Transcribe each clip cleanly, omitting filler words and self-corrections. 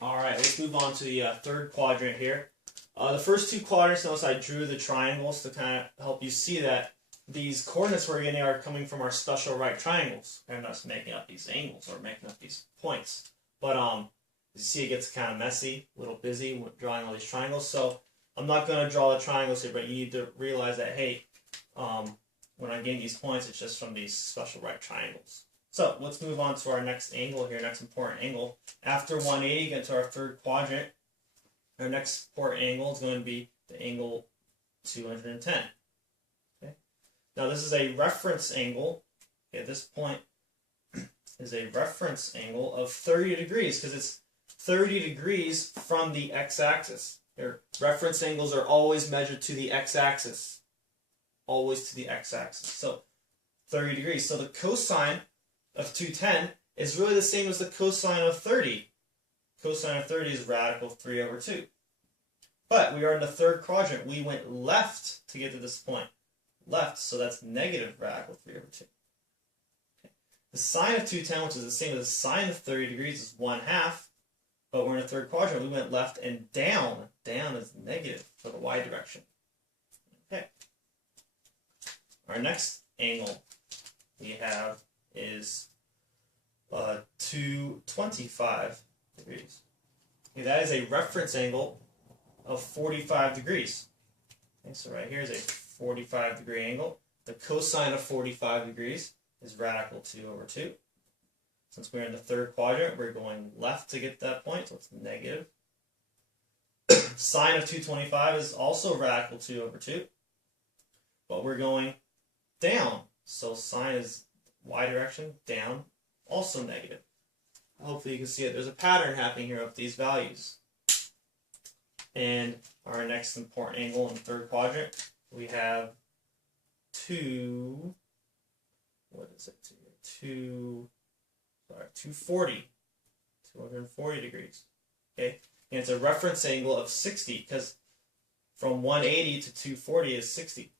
Alright, let's move on to the third quadrant here. The first two quadrants, notice I drew the triangles to kind of help you see that these coordinates we're getting are coming from our special right triangles. And us making up these angles or making up these points. But you see it gets kind of messy, a little busy with drawing all these triangles. So I'm not going to draw the triangles here, but you need to realize that, hey, when I'm getting these points, it's just from these special right triangles. So let's move on to our next angle here, next important angle. After 180, get to our third quadrant. Our next important angle is going to be the angle 210. Okay. Now this is a reference angle. Okay, this point is a reference angle of 30 degrees because it's 30 degrees from the x-axis. Reference angles are always measured to the x-axis. Always to the x-axis. So 30 degrees. So the cosine of 210 is really the same as the cosine of 30. Cosine of 30 is radical 3 over 2. But we are in the third quadrant. We went left to get to this point. Left, so that's negative radical 3 over 2. Okay. The sine of 210, which is the same as the sine of 30 degrees, is 1/2. But we're in the third quadrant. We went left and down. Down is negative for the y direction. Okay. Our next angle we have is 225 degrees. Okay, that is a reference angle of 45 degrees. Okay, so right here is a 45 degree angle. The cosine of 45 degrees is radical 2 over 2. Since we're in the third quadrant, we're going left to get to that point, so it's negative. Sine of 225 is also radical 2 over 2. But we're going down. So sine is y direction, down, also negative. Hopefully you can see it. There's a pattern happening here of these values. And our next important angle in the third quadrant, we have 240 degrees. Okay, and it's a reference angle of 60 because from 180 to 240 is 60.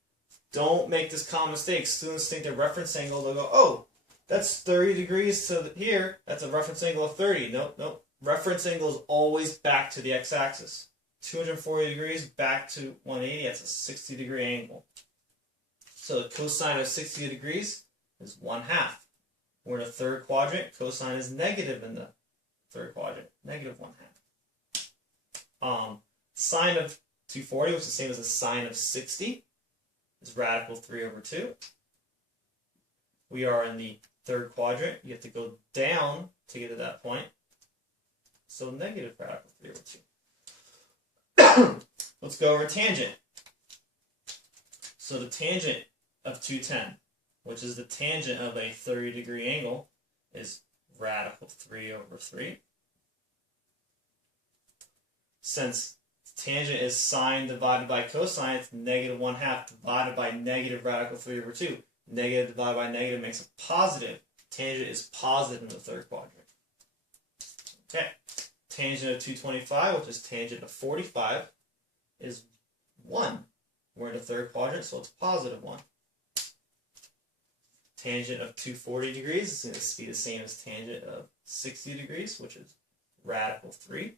Don't make this common mistake. Students think the reference angle, they'll go, oh, that's 30 degrees to here. That's a reference angle of 30. Nope. Reference angle is always back to the x-axis. 240 degrees back to 180, that's a 60 degree angle. So the cosine of 60 degrees is 1/2. We're in the third quadrant. Cosine is negative in the third quadrant. Negative 1/2. Sine of 240, which is the same as the sine of 60, is radical 3 over 2. We are in the third quadrant. You have to go down to get to that point. So negative radical 3 over 2. Let's go over tangent. So the tangent of 210, which is the tangent of a 30 degree angle, is radical 3 over 3. Since tangent is sine divided by cosine, it's negative 1/2 divided by negative radical 3 over 2. Negative divided by negative makes a positive. Tangent is positive in the third quadrant. Okay. Tangent of 225, which is tangent of 45, is 1. We're in the third quadrant, so it's positive 1. Tangent of 240 degrees is going to be the same as tangent of 60 degrees, which is radical 3.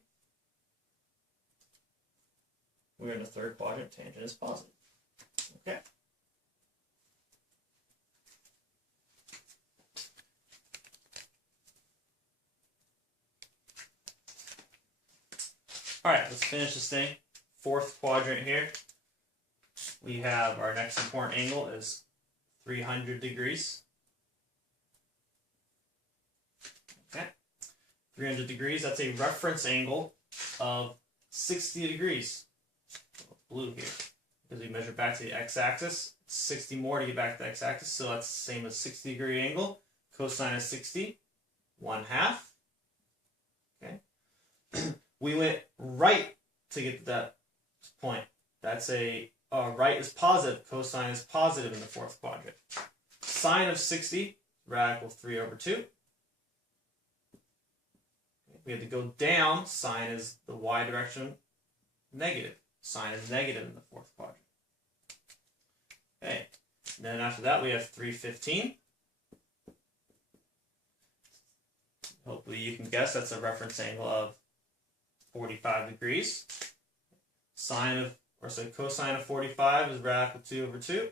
We're in the third quadrant, tangent is positive. Okay. Alright, let's finish this thing. Fourth quadrant here. We have our next important angle is 300 degrees. Okay. 300 degrees, that's a reference angle of 60 degrees. Blue here. Because we measure back to the x-axis. 60 more to get back to the x-axis, so that's the same as 60 degree angle. Cosine is 60. 1/2. Okay. We went right to get to that point. That's a right is positive. Cosine is positive in the fourth quadrant. Sine of 60, radical 3 over 2. We have to go down. Sine is the y direction, negative. Sine is negative in the fourth quadrant. Okay. And then after that, we have 315. Hopefully you can guess that's a reference angle of 45 degrees. Cosine of 45 is radical 2 over 2.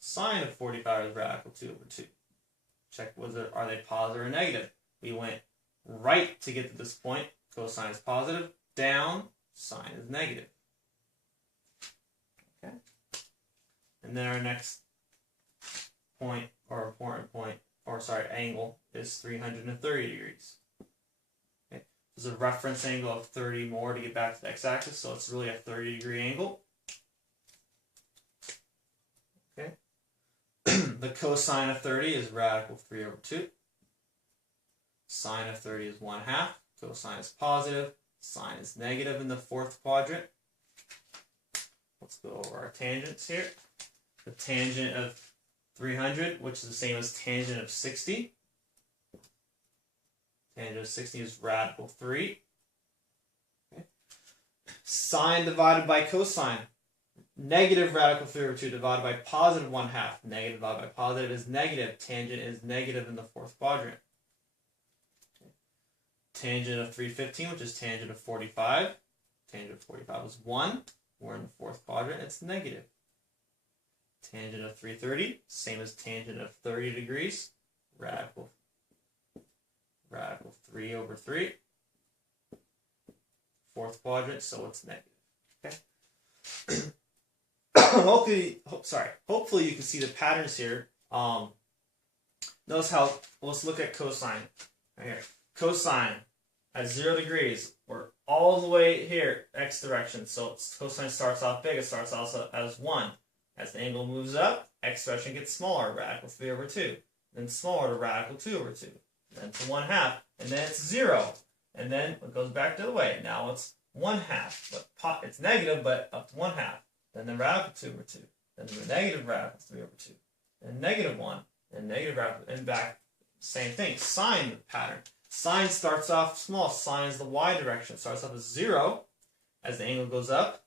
Sine of 45 is radical 2 over 2. Check, are they positive or negative? We went right to get to this point. Cosine is positive. Down, sine is negative. Okay. And then our next point, or important point, angle is 330 degrees. Okay. There's a reference angle of 30 more to get back to the x-axis, so it's really a 30-degree angle. Okay. The cosine of 30 is radical 3 over 2. Sine of 30 is 1/2. Cosine is positive. Sine is negative in the fourth quadrant. Let's go over our tangents here. The tangent of 300, which is the same as tangent of 60. Tangent of 60 is radical 3. Okay. Sine divided by cosine. Negative radical 3 over 2 divided by positive 1/2. Negative divided by positive is negative. Tangent is negative in the fourth quadrant. Okay. Tangent of 315, which is tangent of 45. Tangent of 45 is 1. We're in the fourth quadrant. It's negative. Tangent of 330, same as tangent of 30 degrees. Radical 3 over 3. Fourth quadrant, so it's negative. Okay. Hopefully you can see the patterns here. Notice how, let's look at cosine. Right here. Cosine at 0 degrees, we're all the way here, x direction. So cosine starts off big, it starts off as 1. As the angle moves up, x direction gets smaller, radical 3 over 2. Then smaller to radical 2 over 2. Then to 1/2. And then it's 0. And then it goes back the other way. Now it's 1/2. But it's negative, but up to 1/2. Then the radical 2 over 2. Then the negative radical 3 over 2. Then negative 1. And negative radical, and back. Same thing. Sine pattern. Sine starts off small. Sine is the y direction. It starts off as 0. As the angle goes up,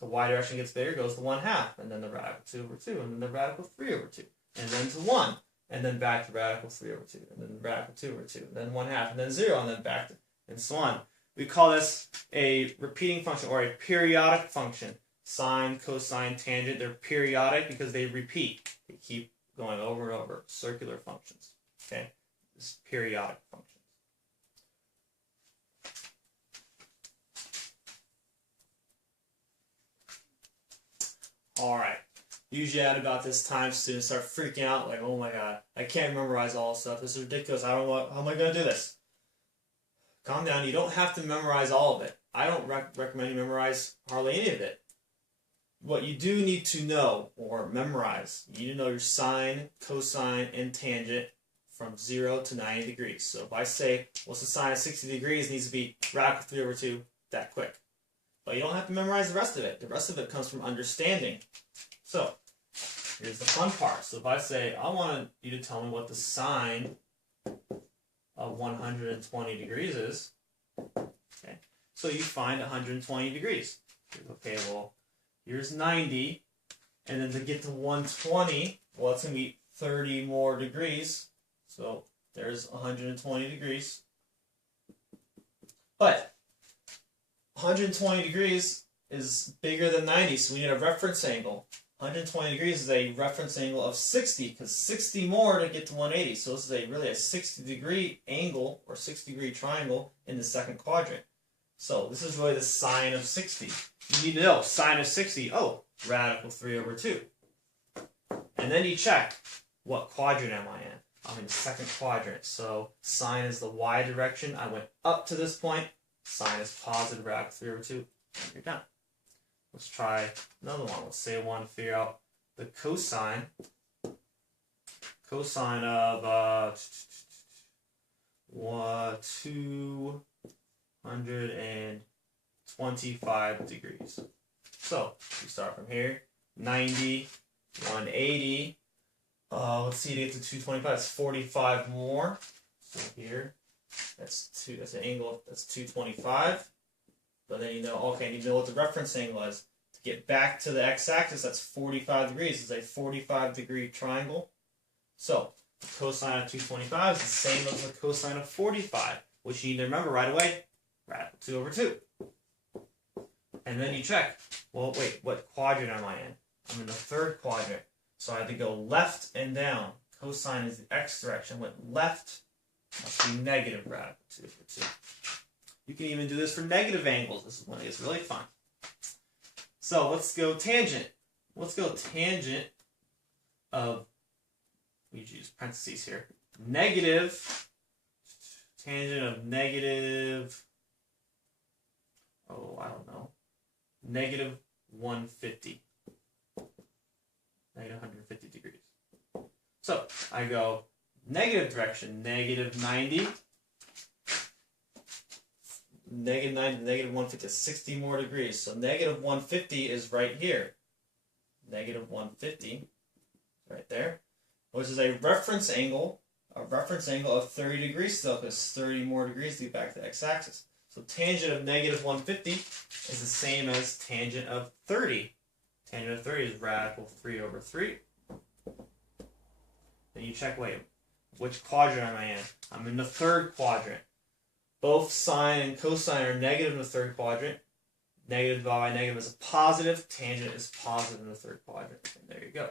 the y direction gets bigger, goes to 1/2. And then the radical 2 over 2. And then the radical 3 over 2. And then to 1. And then back to radical 3 over 2. And then radical 2 over 2. And then 1/2. And then 0. And then back to, and so on. We call this a repeating function or a periodic function. Sine, cosine, tangent, they're periodic because they repeat. They keep going over and over. Circular functions. Okay? This is periodic functions. Alright. Usually at about this time, students start freaking out like, oh my god, I can't memorize all this stuff. This is ridiculous. I don't know, how am I going to do this? Calm down. You don't have to memorize all of it. I don't recommend you memorize hardly any of it. What you do need to know or memorize, you need to know your sine, cosine, and tangent from 0 to 90 degrees. So if I say, what's the sine of 60 degrees, it needs to be radical 3 over 2 that quick. But you don't have to memorize the rest of it. The rest of it comes from understanding. So, here's the fun part. So if I say, I want you to tell me what the sine of 120 degrees is, okay, so you find 120 degrees. Okay, well, here's 90, and then to get to 120, well, it's going to be 30 more degrees. So there's 120 degrees. But 120 degrees is bigger than 90, so we need a reference angle. 120 degrees is a reference angle of 60, because 60 more to get to 180. So this is really a 60-degree angle, or 60-degree triangle, in the second quadrant. So this is really the sine of 60. You need to know, sine of 60, oh, radical 3 over 2. And then you check, what quadrant am I in? I'm in the second quadrant. So sine is the y direction. I went up to this point. Sine is positive radical 3 over 2. And you're done. Let's try another one. Let's say I want to figure out the cosine. Cosine of 225 degrees. So we start from here. 90, 180. Let's see, to get to 225, that's 45 more. So here, that's an angle, that's 225. But then you know, okay, you know what the reference angle is. To get back to the x-axis, that's 45 degrees. It's a 45-degree triangle. So, the cosine of 225 is the same as the cosine of 45, which you need to remember right away. radical 2 over 2. And then you check, well, wait, what quadrant am I in? I'm in the third quadrant. So I have to go left and down. Cosine is the x direction. Went left, must be negative radical 2 over 2. You can even do this for negative angles. This is when it gets really fun. So let's go tangent. Let's go tangent of, we use parentheses here, negative, tangent of negative, oh, I don't know, negative 150. Negative 150 degrees. So I go negative direction, negative 90. Negative 90 to negative 150 is 60 more degrees. So negative 150 is right here. Negative 150, right there, which is a reference angle of 30 degrees still, because 30 more degrees to get back to the x-axis. So tangent of negative 150 is the same as tangent of 30. Tangent of 30 is radical 3 over 3. Then you check, wait, which quadrant am I in? I'm in the third quadrant. Both sine and cosine are negative in the third quadrant. Negative divided by negative is a positive. Tangent is positive in the third quadrant. And there you go.